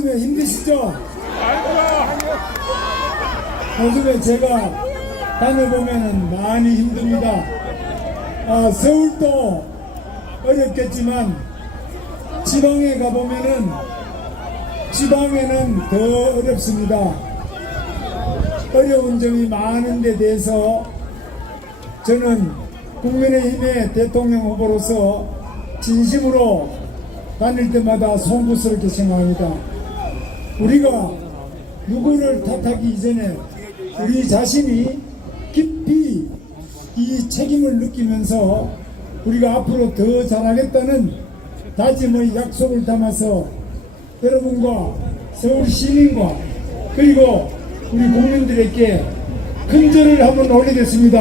요즘에 힘드시죠? 요즘에 제가 다녀보면은 많이 힘듭니다. 서울도 어렵겠지만 지방에 가보면은 지방에는 더 어렵습니다. 어려운 점이 많은 데 대해서 저는 국민의힘의 대통령 후보로서 진심으로 다닐 때마다 송구스럽게 생각합니다. 우리가 누구를 탓하기 이전에 우리 자신이 깊이 이 책임을 느끼면서 우리가 앞으로 더 잘하겠다는 다짐의 약속을 담아서 여러분과 서울 시민과 그리고 우리 국민들에게 큰절을 한번 올리겠습니다.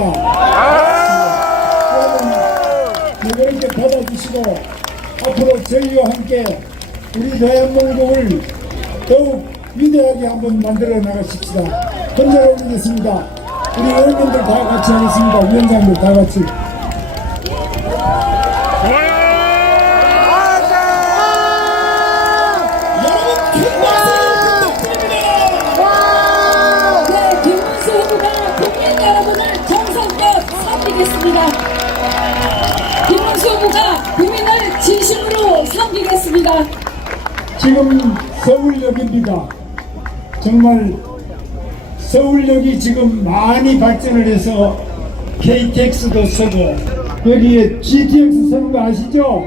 여러분 이렇게 받아주시고 앞으로 저희와 함께 우리 대한민국을 더욱 위대하게 한번 만들어 나가십시다. 큰절 올리겠습니다. 우리 의원님들 다 같이 하겠습니다. 위원장들 다 같이. 김문수 후보가 국민을 진심으로 섬기겠습니다. 지금 서울역입니다. 정말 서울역이 지금 많이 발전을 해서 KTX도 쓰고 여기에 GTX 쓰는 거 아시죠?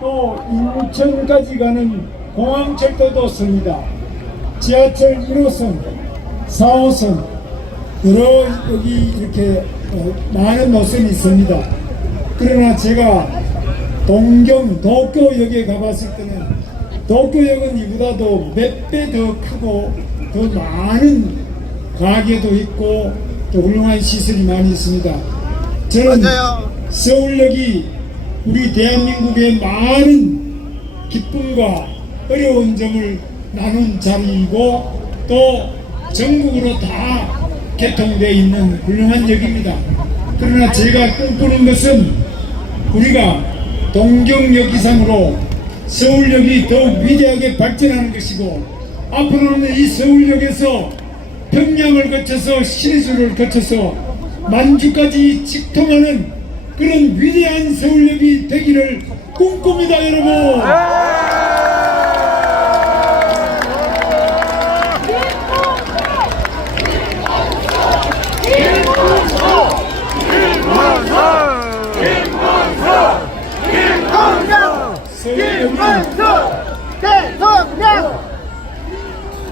또 인천까지 가는 공항철도도 씁니다. 지하철 1호선, 4호선 여러 여기 이렇게 많은 노선이 있습니다. 그러나 제가 도쿄역에 가봤을 때는 도쿄역은 이보다도 몇 배 더 크고 더 많은 가게도 있고 또 훌륭한 시설이 많이 있습니다. 저는 서울역이 우리 대한민국의 많은 기쁨과 어려운 점을 나눈 자리이고 또 전국으로 다 개통되어 있는 훌륭한 역입니다. 그러나 제가 꿈꾸는 것은 우리가 동경역 이상으로 서울역이 더욱 위대하게 발전하는 것이고 앞으로는 이 서울역에서 평양을 거쳐서 신의주를 거쳐서 만주까지 직통하는 그런 위대한 서울역이 되기를 꿈꿉니다, 여러분.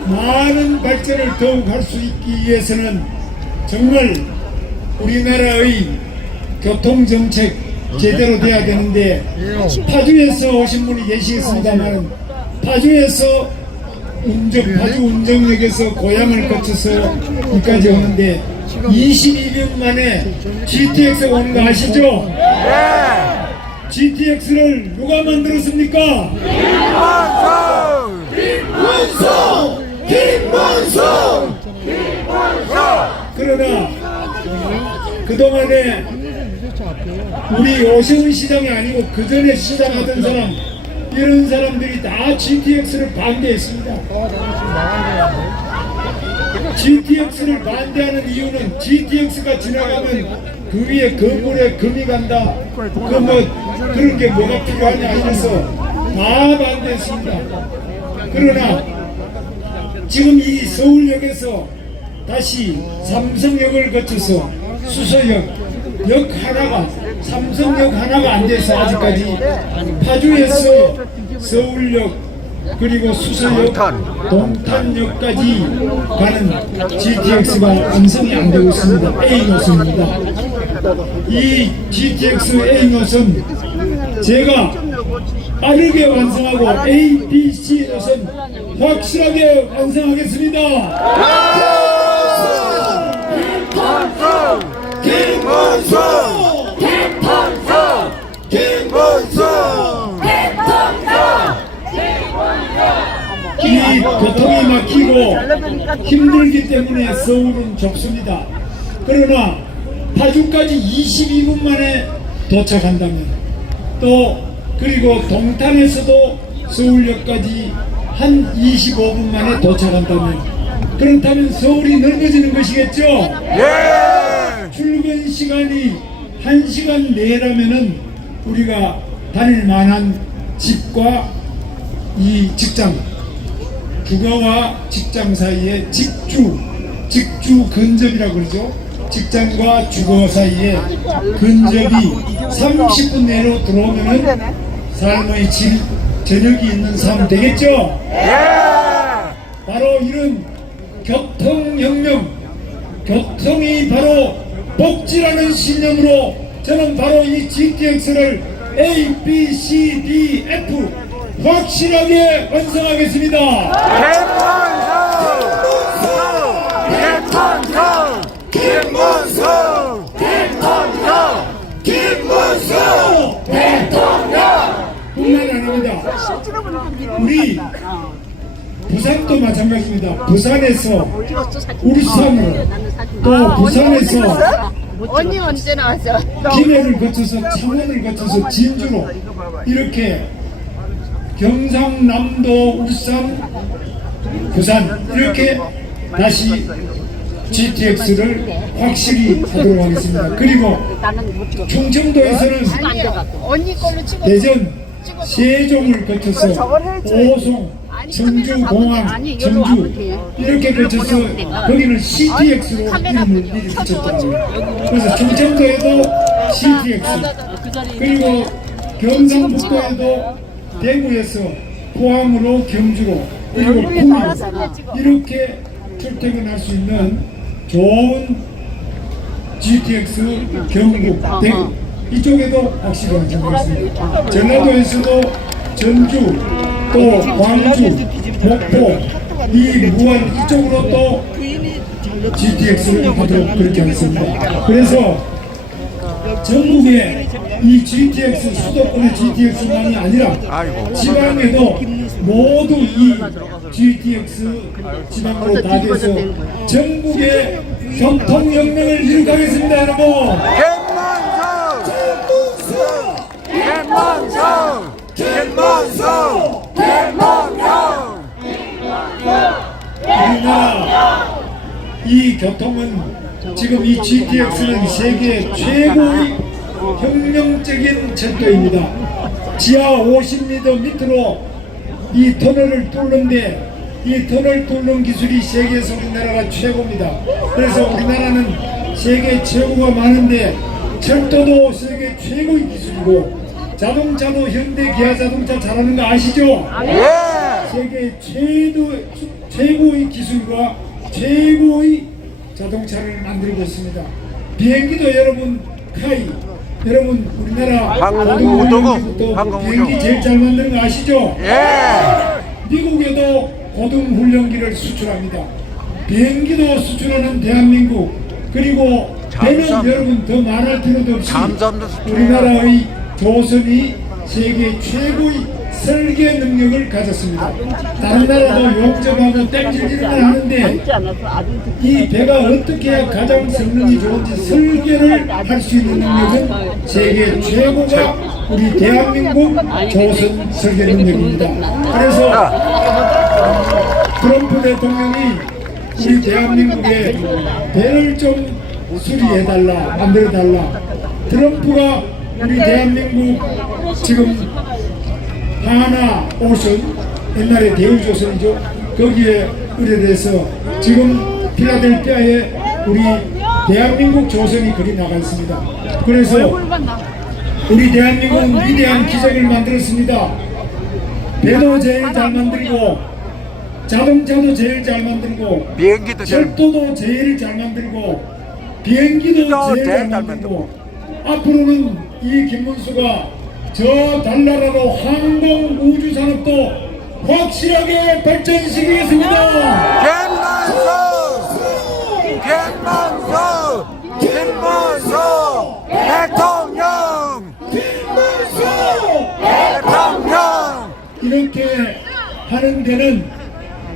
많은 발전을 더욱 할 수 있기 위해서는 정말 우리나라의 교통정책 제대로 돼야 되는데 파주에서 오신 분이 계시겠습니다만 파주에서 파주 운정역에서 고향을 거쳐서 여기까지 오는데 22년 만에 GTX가 오는 거 아시죠? GTX를 누가 만들었습니까? 김문수! 그러나 그동안에 우리 오세훈 시장이 아니고 그 전에 시장하던 사람 이런 사람들이 다 GTX를 반대했습니다. GTX를 반대하는 이유는 GTX가 지나가면 그 위에 건물에 금이 간다. 그런 게 뭐가 필요하냐 해서 다 반대했습니다. 그러나 지금 이 서울역에서 다시 삼성역을 거쳐서 수서역 삼성역 하나가 안 돼서 아직까지 파주에서 서울역 그리고 수서역 동탄역까지 가는 GTX가 완성이 안 되고 있습니다. A 노선입니다. 이 GTX A 노선 제가 빠르게 완성하고 A, B, C 노선 확실하게 완성하겠습니다. 김문수! 이 교통이 막히고 힘들기 때문에 서울은 좁습니다. 그러나 파주까지 22분 만에 도착한다면 또 그리고 동탄에서도 서울역까지 한 25분 만에 도착한다면, 그렇다면 서울이 넓어지는 것이겠죠? 출근 시간이 1시간 내라면은 우리가 다닐 만한 집과 이 직장, 주거와 직장 사이에 직주 근접이라고 그러죠. 직장과 주거 사이에 근접이 30분 내로 들어오면은 삶의 질, 저녁이 있는 삶 되겠죠? 바로 이런 교통혁명, 교통이 바로 복지라는 신념으로 저는 바로 이 GTX를 A, B, C, D, F 확실하게 완성하겠습니다. 뿐만 아닙니다. 우리 부산도 마찬가지입니다. 부산에서 울산으로, 또 부산에서 언니 언제 나왔어? 김해를 거쳐서 창원을 거쳐서 진주로 이렇게 경상남도, 울산, 부산 이렇게 다시 GTX를 확실히 하도록 하겠습니다. 그리고 충청도에서는 언니 걸로 찍어. 대전, 세종을 거쳐서 오송, 청주, 공항, 청주 이렇게 거쳐서 거기는 CTX로 이름을 미리 붙였더라고요. 그래서 충청도에도 CTX, 그리고 경상북도에도 대구에서 포항으로 경주로, 그리고 구미 이렇게 출퇴근할 수 있는 좋은 GTX 경북, 대구 이쪽에도 확실히 완성되었습니다. 전라도에서도 전주, 또 광주, 목포, 이 무안 이쪽으로 또 GTX를 하도록 그렇게 하겠습니다. 그래서 전국에 이 GTX, 수도권의 GTX만이 아니라 지방에도 모두 이 GTX 지방으로 다 돼서 전국의 교통혁명을 이룩하겠습니다, 여러분. 우리나라 이 교통은 지금 이 GTX는 세계 최고의 혁명적인 철도입니다. 지하 50m 밑으로 이 터널을 뚫는데 이 터널 뚫는 기술이 세계에서 우리나라가 최고입니다. 그래서 우리나라는 세계 최고가 많은데 철도도 세계 최고의 기술이고 자동차도 현대 기아 자동차 잘하는 거 아시죠? 세계 최고의 기술과 최고의 자동차를 만들고 있습니다. 비행기도 여러분 카이, 여러분 우리나라 고등훈련기부터 비행기 제일 잘 만드는 거 아시죠? 미국에도 고등훈련기를 수출합니다. 비행기도 수출하는 대한민국, 그리고 배는 여러분 더 말할 필요도 없이 우리나라의 조선이 세계 최고의 설계 능력을 가졌습니다. 다른 나라도 용접하고 땡질질을 하는데 이 배가 어떻게 해야 가장 성능이 좋은지 설계를 할 수 있는 능력은 세계 최고가 우리 대한민국 조선 설계 능력입니다. 그래서 트럼프 대통령이 우리 대한민국에 배를 좀 수리해달라, 만들어달라. 트럼프가 우리 대한민국 지금 하나 오션, 옛날에 대우조선이죠. 거기에 의뢰돼서 지금 필라델피아에 우리 대한민국 조선이 그리 나가 있습니다. 그래서 우리 대한민국은 위대한 기적을 만들었습니다. 배도 제일 잘 만들고, 자동차도 제일 잘 만들고, 비행기도 철도도 제일 잘 만들고, 비행기도 제일 잘 만들고, 앞으로는 이 김문수가 저 달나라로 항공 우주 산업도 확실하게 발전시키겠습니다. 김문수 대통령 이렇게 하는 데는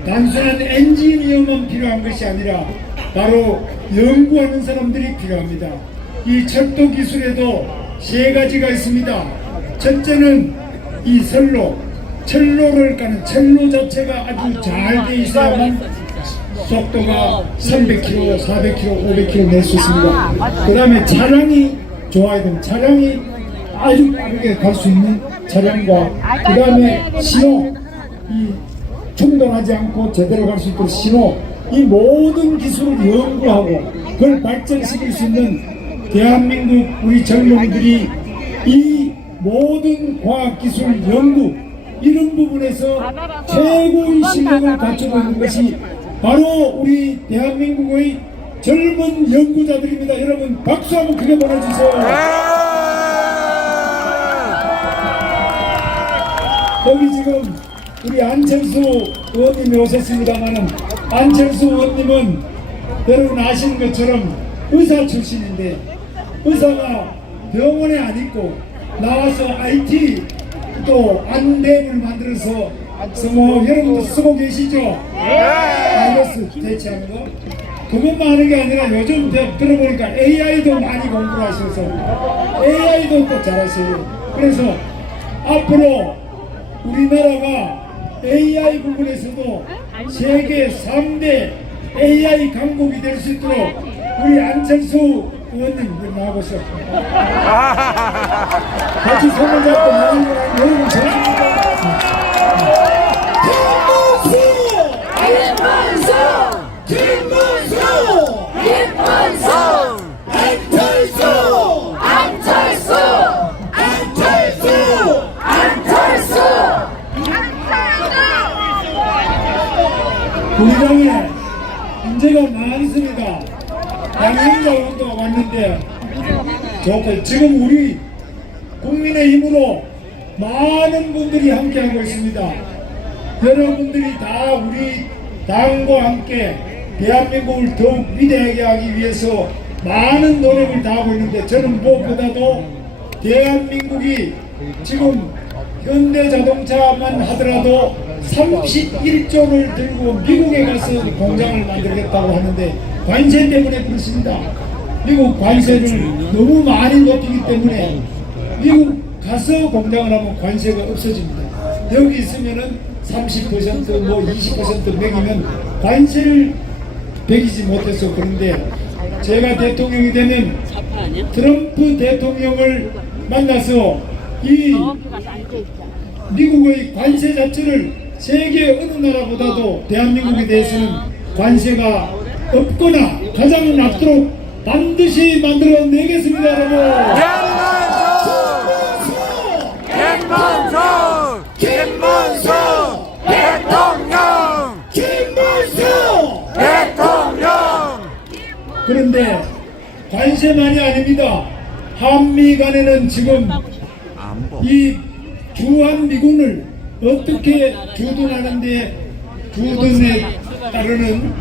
단순한 엔지니어만 필요한 것이 아니라 바로 연구하는 사람들이 필요합니다. 이 철도 기술에도 세 가지가 있습니다. 첫째는 이 선로, 철로를 까는 철로 자체가 아주 잘 돼 있어야만 속도가 300km, 400km, 500km 낼 수 있습니다. 그 다음에 차량이 좋아야 됩니다. 차량이 아주 빠르게 갈 수 있는 차량과 그 다음에 신호, 이 충돌하지 않고 제대로 갈 수 있도록 신호, 이 모든 기술을 연구하고 그걸 발전시킬 수 있는 대한민국 우리 젊은이들이 이 모든 과학기술 연구 이런 부분에서 최고의 실력을 갖추고 있는 것이 바로 우리 대한민국의 젊은 연구자들입니다. 여러분 박수 한번 크게 보내주세요. 여기 지금 우리 안철수 의원님이 오셨습니다만은 안철수 의원님은 여러분 아시는 것처럼 의사 출신인데 의사가 병원에 안 있고 나와서 IT 또 안대를 만들어서 여러분도 쓰고 계시죠? 바이러스 대체하는 거 그것만 하는 게 아니라 요즘 들어보니까 AI도 많이 공부를 하셔서 AI도 또 잘하세요. 그래서 앞으로 우리나라가 AI 부분에서도 세계 3대 AI 강국이 될 수 있도록 우리 안철수 의원님 나와보세요. 같이 손을 잡고 나오는 거랑 여러분 좋습니다. 우리 당에 문제가 많습니다. 양행자 의원도 왔는데 좋고 지금 우리 국민의힘으로 많은 분들이 함께하고 있습니다. 여러분들이 다 우리 당과 함께 대한민국을 더욱 위대하게 하기 위해서 많은 노력을 다하고 있는데 저는 무엇보다도 대한민국이 지금 현대자동차만 하더라도 31조를 들고 미국에 가서 공장을 만들겠다고 하는데 관세 때문에 그렇습니다. 미국 관세를 너무 많이 높이기 때문에 미국 가서 공장을 하면 관세가 없어집니다. 여기 있으면은 30% 뭐 20% 매기면 관세를 매기지 못해서 그런데 제가 대통령이 되면 트럼프 대통령을 만나서 이 미국의 관세 자체를 세계 어느 나라보다도 대한민국에 대해서는 관세가 없거나 가장 낮도록 반드시 만들어내겠습니다. 여러분 김문수 대통령 그런데 관세만이 아닙니다. 한미 간에는 지금 이 주한미군을 어떻게 주둔하는데 주둔에 따르는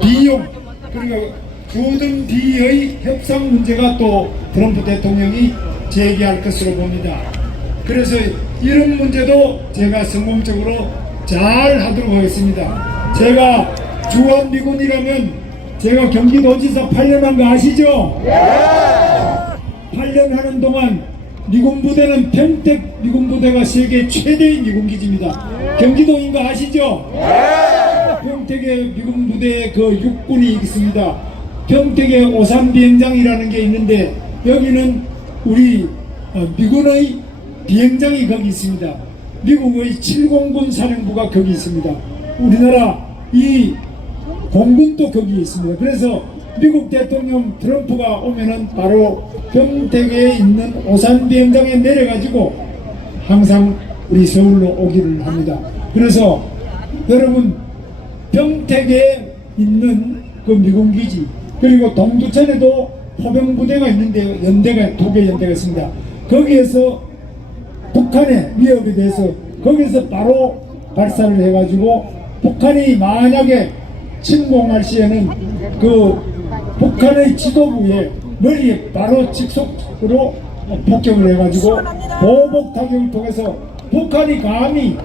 비용 그러니까 주둔비의 협상 문제가 또 트럼프 대통령이 제기할 것으로 봅니다. 그래서 이런 문제도 제가 성공적으로 잘 하도록 하겠습니다. 제가 주한미군이라면 제가 경기도지사 8년 한 거 아시죠? 8년 하는 동안 미군 부대는 평택 미군 부대가 세계 최대의 미군 기지입니다. 경기도인 거 아시죠? 평택에 미군 부대의 그 육군이 있습니다. 평택에 오산 비행장이라는 게 있는데 여기는 우리 미군의 비행장이 거기 있습니다. 미국의 7공군 사령부가 거기 있습니다. 우리나라 이 공군도 거기 있습니다. 그래서 미국 대통령 트럼프가 오면은 바로 평택에 있는 오산 비행장에 내려가지고 항상 우리 서울로 오기를 합니다. 그래서 여러분 평택에 있는 그 미군기지 그리고 동두천에도 포병부대가 있는데 연대가 2개 연대가 있습니다. 거기에서 북한의 위협에 대해서 거기서 바로 발사를 해가지고 북한이 만약에 침공할 시에는 그 북한의 지도부에 머리에 바로 직속으로 폭격을 해가지고 보복 타격을 통해서 북한이 감히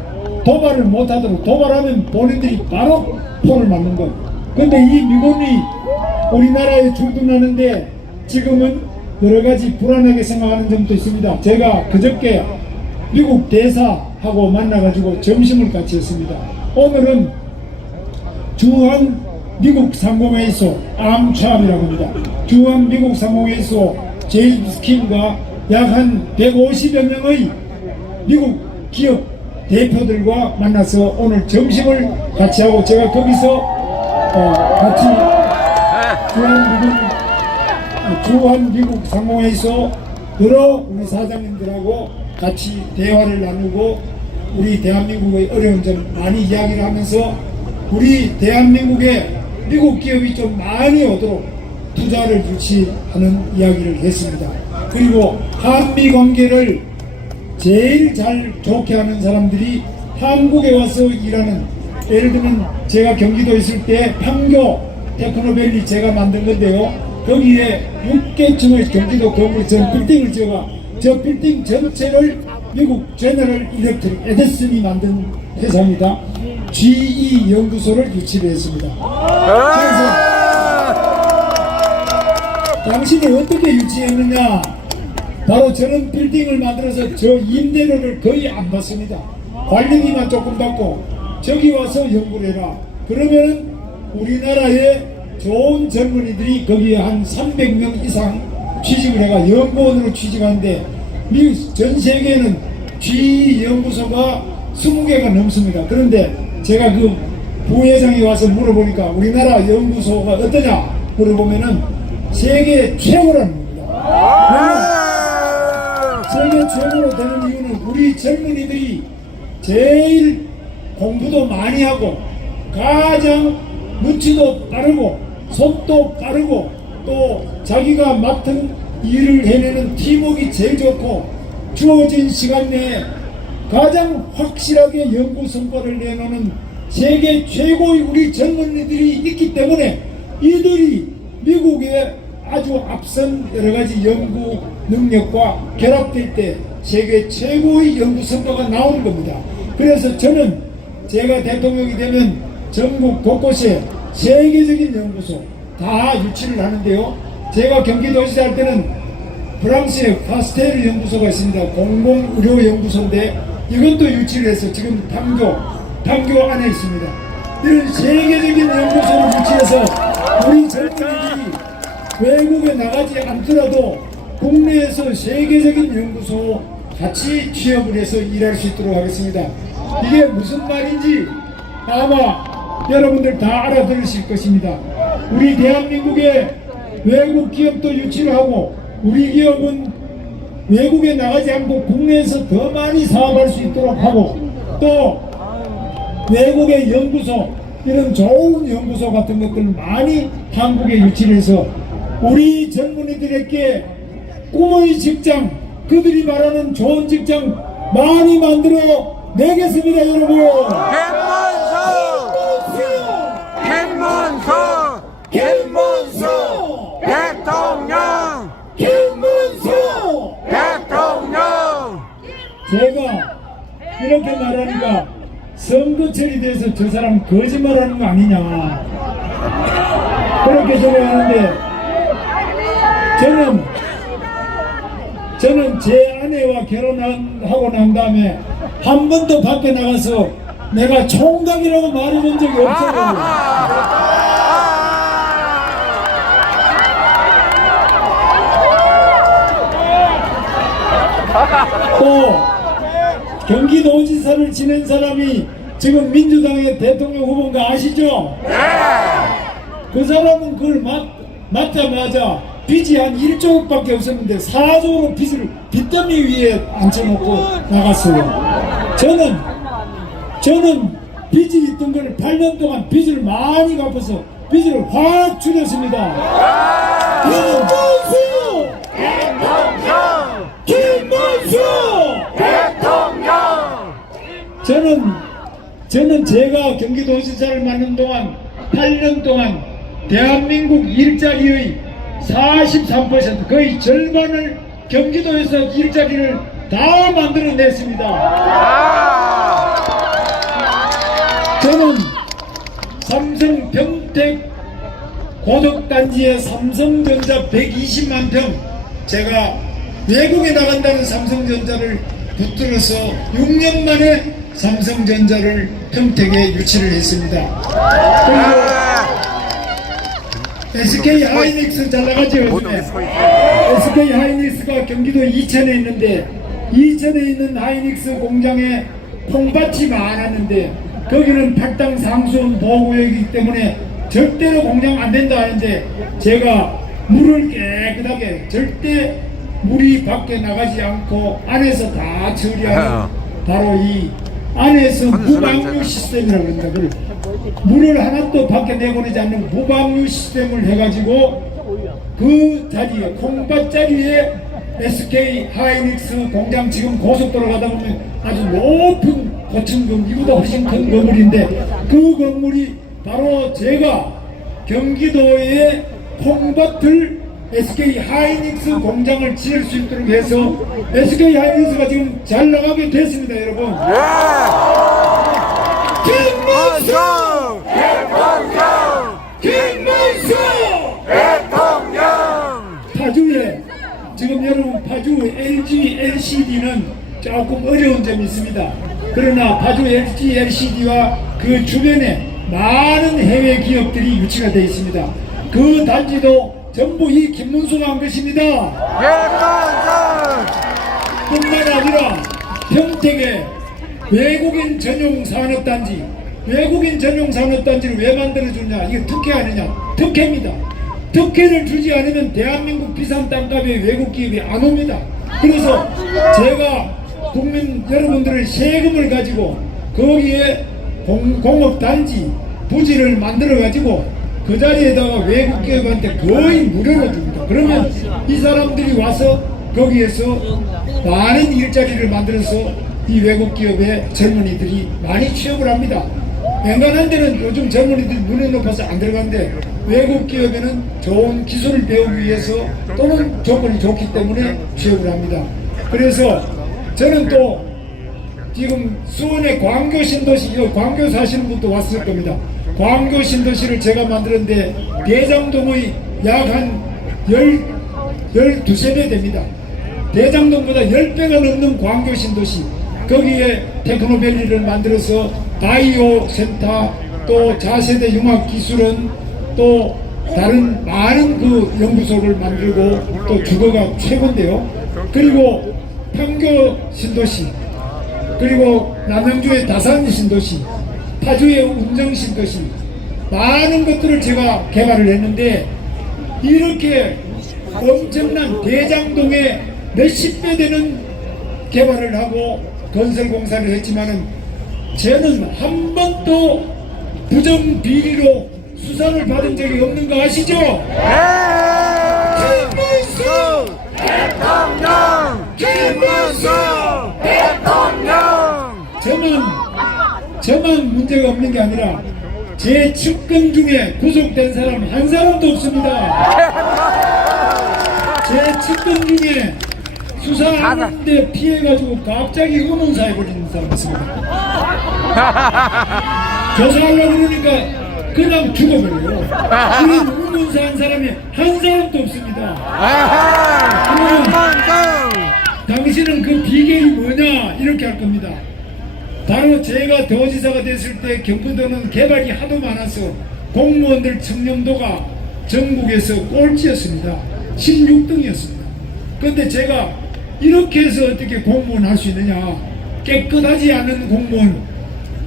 도발을 못하도록 도발하면 본인들이 바로 포를 맞는 것. 그런데 이 미군이 우리나라에 주둔하는데 지금은 여러가지 불안하게 생각하는 점도 있습니다. 제가 그저께 미국 대사 하고 만나가지고 점심을 같이 했습니다. 오늘은 주한 미국 상공회의소 암참이라고 합니다. 주한 미국 상공회의소 제임스 킴과 약 한 150여 명의 미국 기업 대표들과 만나서 오늘 점심을 같이 하고 제가 거기서 같이 주한 미국 상공회의소 여러 우리 사장님들하고 같이 대화를 나누고 우리 대한민국의 어려운 점 많이 이야기를 하면서 우리 대한민국에 미국 기업이 좀 많이 오도록 투자를 유치하는 이야기를 했습니다. 그리고 한미 관계를 제일 잘 좋게 하는 사람들이 한국에 와서 일하는, 예를 들면 제가 경기도에 있을 때 판교 테크노밸리 제가 만든 건데요. 거기에 6개층의 경기도 건물 전 빌딩을 지어가 저 빌딩 전체를 미국 제너럴 일렉트릭 에디슨이 만든 회사입니다. GE 연구소를 유치를 했습니다. 그래서 당신이 어떻게 유치했느냐? 바로 저런 빌딩을 만들어서 저 임대료를 거의 안 받습니다. 관리비만 조금 받고 저기 와서 연구를 해라. 그러면은 우리나라의 좋은 젊은이들이 거기에 한 300명 이상 취직을 해가 연구원으로 취직하는데 미국 전 세계에는 GE 연구소가 20개가 넘습니다. 그런데 제가 그 부회장이 와서 물어보니까 우리나라 연구소가 어떠냐 물어보면은 세계 최고라는 겁니다. 세계 최고로 되는 이유는 우리 젊은이들이 제일 공부도 많이 하고 가장 눈치도 빠르고 속도 빠르고 또 자기가 맡은 일을 해내는 팀워크가 제일 좋고 주어진 시간 내에 가장 확실하게 연구 성과를 내놓는 세계 최고의 우리 젊은이들이 있기 때문에 이들이 미국의 아주 앞선 여러가지 연구 능력과 결합될 때 세계 최고의 연구 성과가 나오는 겁니다. 그래서 저는 제가 대통령이 되면 전국 곳곳에 세계적인 연구소 다 유치를 하는데요. 제가 경기도지사 할 때는 프랑스의 파스테르 연구소가 있습니다. 공공의료연구소인데 이것도 유치를 해서 지금 판교 안에 있습니다. 이런 세계적인 연구소를 유치해서 우리 젊은이들이 외국에 나가지 않더라도 국내에서 세계적인 연구소 같이 취업을 해서 일할 수 있도록 하겠습니다. 이게 무슨 말인지 아마 여러분들 다 알아들으실 것입니다. 우리 대한민국에 외국 기업도 유치를 하고 우리 기업은 외국에 나가지 않고 국내에서 더 많이 사업할 수 있도록 하고 또 외국의 연구소 이런 좋은 연구소 같은 것들을 많이 한국에 유치를 해서 우리 젊은이들에게 꿈의 직장 그들이 말하는 좋은 직장 많이 만들어 내겠습니다. 여러분 김문수 대통령 제가 이렇게 말하니까 선거철이 돼서 저 사람 거짓말하는 거 아니냐 그렇게 생각하는데 저는 제 아내와 결혼하고 난 다음에 한 번도 밖에 나가서 내가 총각이라고 말해본 적이 없어요. 또 경기도지사를 지낸 사람이 지금 민주당의 대통령 후보인 거 아시죠? 그 사람은 그걸 맞자마자 빚이 한 1조밖에 없었는데 4조로 빚더미 위에 앉혀놓고 나갔어요. 저는 빚이 있던 걸 8년 동안 빚을 많이 갚아서 빚을 확 줄였습니다. 김문수 대통령! 저는 제가 경기도지사를 맡는 동안 8년 동안 대한민국 일자리의 43% 거의 절반을 경기도에서 일자리를 다 만들어냈습니다. 저는 삼성 평택 고덕단지에 삼성전자 120만 평 제가 외국에 나간다는 삼성전자를 붙들어서 6년 만에 삼성전자를 평택에 유치를 했습니다. 그리고 SK 하이닉스 잘 나가죠 요즘에. SK 하이닉스가 경기도 이천에 있는데 이천에 있는 하이닉스 공장에 콩밭이 많았는데 거기는 팔당 상수원 보호구역이기 때문에 절대로 공장 안 된다 하는데 제가 물을 깨끗하게 절대 물이 밖에 나가지 않고 안에서 다 처리하는 바로 이 안에서 무방류 시스템이라고 합니다. 그걸 물을 하나도 밖에 내보내지 않는 무방류 시스템을 해가지고 그 자리에 콩밭 자리에 SK 하이닉스 공장 지금 고속도로 가다 보면 아주 높은 고층 이보다 훨씬 큰 건물인데 그 건물이 바로 제가 경기도의 콩밭을 SK 하이닉스 공장을 지을 수 있도록 해서 SK 하이닉스가 지금 잘 나가게 됐습니다, 여러분. 김문수! 김문수! 대통령! 파주에 지금 여러분 파주 LG LCD는 조금 어려운 점이 있습니다. 그러나 파주 LG LCD와 그 주변에 많은 해외 기업들이 유치가 되어 있습니다. 그 단지도 전부 이 김문수가 한 것입니다. 뿐만 아니라 평택에 외국인 전용 산업단지, 외국인 전용 산업단지를 왜 만들어주냐? 이게 특혜 아니냐? 특혜입니다. 특혜를 주지 않으면 대한민국 비싼 땅값에 외국 기업이 안 옵니다. 그래서 제가 국민 여러분들의 세금을 가지고 거기에 공업단지 부지를 만들어 가지고 그 자리에다가 외국 기업한테 거의 무료로 줍니다. 그러면 이 사람들이 와서 거기에서 많은 일자리를 만들어서 이 외국 기업의 젊은이들이 많이 취업을 합니다. 웬간한 데는 요즘 젊은이들이 눈이 높아서 안 들어가는데 외국 기업에는 좋은 기술을 배우기 위해서 또는 조건이 좋기 때문에 취업을 합니다. 그래서 저는 또 지금 수원의 광교 신도시, 광교 사시는 분도 왔을 겁니다. 광교 신도시를 제가 만들었는데 대장동의 약 한 12배 됩니다. 대장동보다 10배가 넘는 광교 신도시, 거기에 테크노밸리를 만들어서 바이오 센터, 또 차세대 융합기술원, 또 다른 많은 그 연구소를 만들고 또 주거가 최고인데요. 그리고 판교 신도시, 그리고 남양주의 다산 신도시, 파주의 운정 신도시, 많은 것들을 제가 개발을 했는데 이렇게 엄청난 대장동에 몇십 배 되는 개발을 하고 건설 공사를 했지만은 저는 한 번도 부정 비리로 수사를 받은 적이 없는 거 아시죠? 김문수 대통령! 김문수 대통령! 저만 문제가 없는 게 아니라 제 측근 중에 구속된 사람 한 사람도 없습니다. 제 측근 중에 수사하는데 피해가지고 갑자기 의문사해버리는 사람 있습니다. 조사하려고 그러니까 그냥 죽어버려요. 그런 의문사한 사람이 한 사람도 없습니다. 그러면 당신은 그 비결이 뭐냐 이렇게 할 겁니다. 바로 제가 도지사가 됐을 때 경기도는 개발이 하도 많아서 공무원들 청렴도가 전국에서 꼴찌였습니다. 16등이었습니다. 그런데 제가 이렇게 해서 어떻게 공무원 할 수 있느냐, 깨끗하지 않은 공무원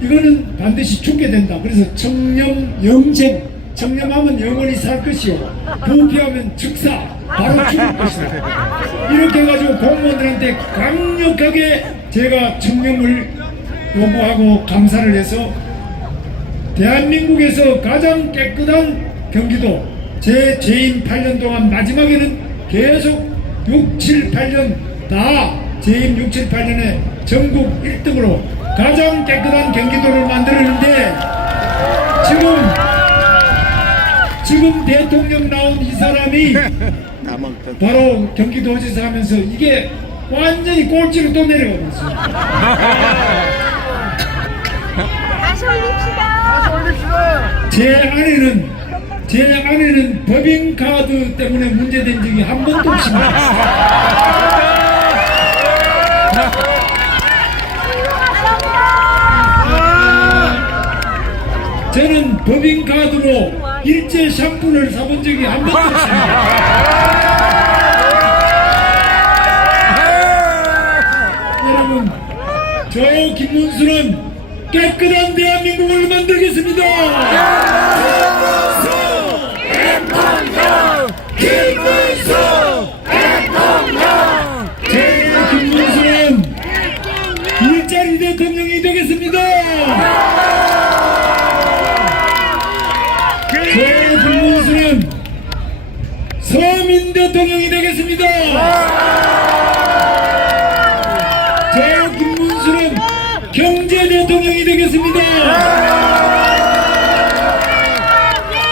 이거는 반드시 죽게 된다. 그래서 청렴 영생, 청렴하면 영원히 살 것이요 부패하면 즉사 바로 죽을 것이다. 이렇게 해가지고 공무원들한테 강력하게 제가 청렴을 요구하고 감사를 해서 대한민국에서 가장 깨끗한 경기도, 제 재임 8년 동안 마지막에는 계속 6, 7, 8년 다 재임 6, 7, 8년에 전국 1등으로 가장 깨끗한 경기도를 만들었는데 지금 대통령 나온 이 사람이 바로 경기도지사 하면서 이게 완전히 꼴찌로 또 내려가고 있어요. 다시 올립시다. 제 아내는 법인카드 때문에 문제된 적이 한 번도 없습니다. 저는 법인카드로 일제 샴푸를 사본 적이 한 번도 없습니다. 여러분, 저 김문수는 깨끗한 대한민국을 만들겠습니다. 김문수 대통령 저 김문수는 일자리 대통령이 되겠습니다. 저 김문수는 서민 대통령이 되겠습니다. 저 김문수는 경제 대통령이 되겠습니다.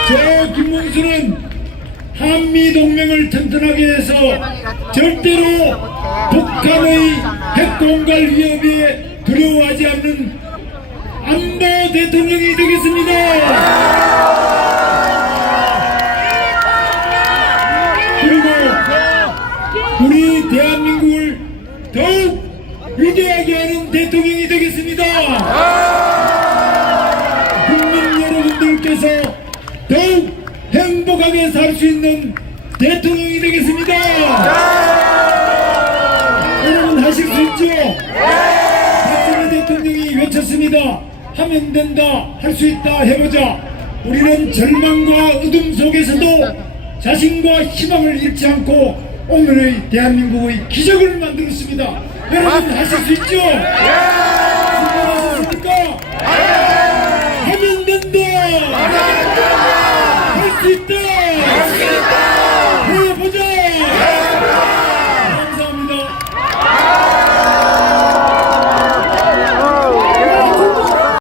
저 김문수는 한미 동맹을 튼튼하게 해서 절대로 북한의 핵공갈 위협에 두려워하지 않는 안보 대통령이 되겠습니다. 그리고 우리 대한민국을 더욱 위대하게 하는 대통령이 되겠습니다. 국민 여러분들께서 더욱 행복하게 살 수 있는 대통령이 되겠습니다. 여러분 하실 수 있죠? 박정희 대통령이 외쳤습니다. 하면 된다, 할 수 있다, 해보자. 우리는 절망과 어둠 속에서도 자신과 희망을 잃지 않고 오늘의 대한민국의 기적을 만들었습니다. 여러분 하실 수 있죠? 하셨습니까? 하면 된다! 할 수 있다!